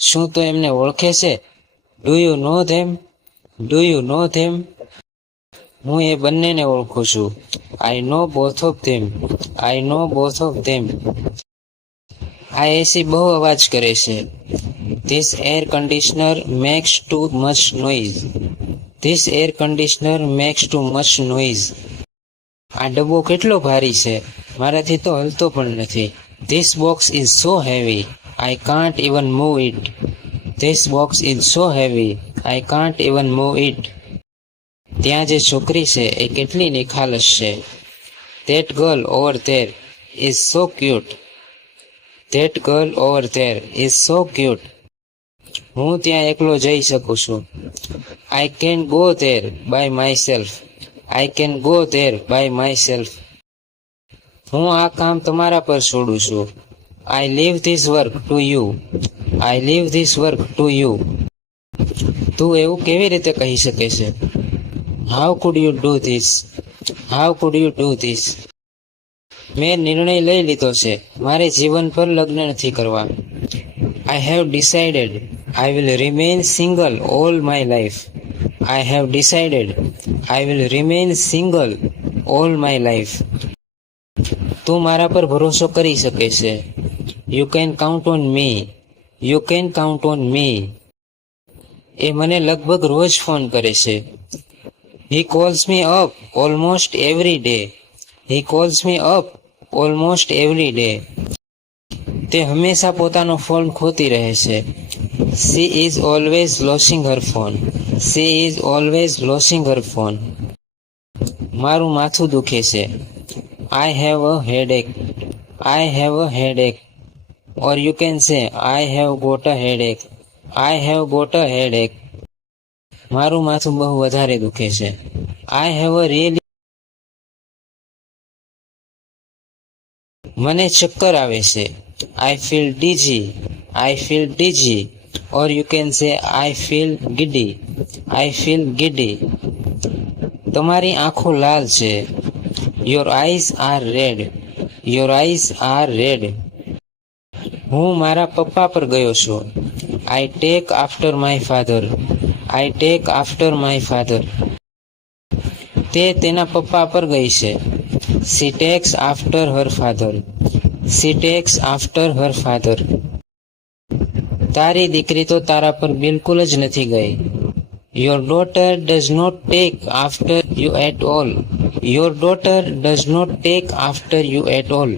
શું તો એમને ઓળખે છે? Do you know them? Do you know them? હું એ બંનેને ઓળખું છું. I know both of them. I know both of them. આ એસી બહુ અવાજ કરે છે. This air conditioner makes too much noise. This air conditioner makes too much noise. આ ડબ્બો કેટલો ભારી છે, મારાથી તો હલતો પણ નથી. This box is so heavy, I can't even move it. This box is so heavy, I can't even move it. ત્યાં જે છોકરી છે એ કેટલી નિખાલસ છે. That girl over there is so cute. That girl over there is so cute. હું ત્યાં એકલો જઈ શકું છું. I can go there by myself. I can go there by myself. હું આ કામ તમારા પર છોડું છું. I leave this work to you. I leave this work to you. તું એવું કેવી રીતે કહી શકે છે? How could you do this? How could you do this? મેં નિર્ણય લઈ લીધો છે, મારે જીવન પર લગ્ન નથી કરવા. I have decided I will remain single all my life. I have decided I will remain single all my life. તું મારા પર ભરોસો કરી શકે છે. You can count on me. You can count on me. એ મને લગભગ રોજ ફોન કરે છે. He calls me up almost every day. He calls me up almost every day. તે હંમેશા પોતાનો ફોન ખોતી રહે છે. C is always losing her phone. She is always losing her phone. મારું માથું દુખે છે. I have a headache. I have a headache. Or you can say I have got a headache. I have got a headache. મારું માથું બહુ વધારે દુખે છે. I have a really. મને ચક્કર આવે છે. I feel dizzy. I feel dizzy. Or you can say I feel ગીડી. I feel ગીડી. તમારી આંખો લાલ છે. Your eyes are red. Your eyes are red. હું મારા પપ્પા પર ગયો છું. I take after my father. I take after my father. તે તેના પપ્પા પર ગઈ છે. She takes after her father. She takes after her father. તારી દીકરી તો તારા પર બિલકુલ જ નથી ગઈ. Your daughter does not take after you at all. Your daughter does not take after you at all.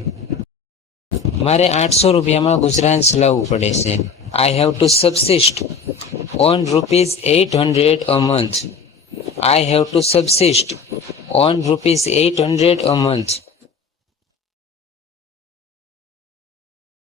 મારે 800 રૂપિયામાં ગુજરાન ચલાવવું પડે છે. I have to subsist on ₹800 a month. I have to subsist on ₹800 a month.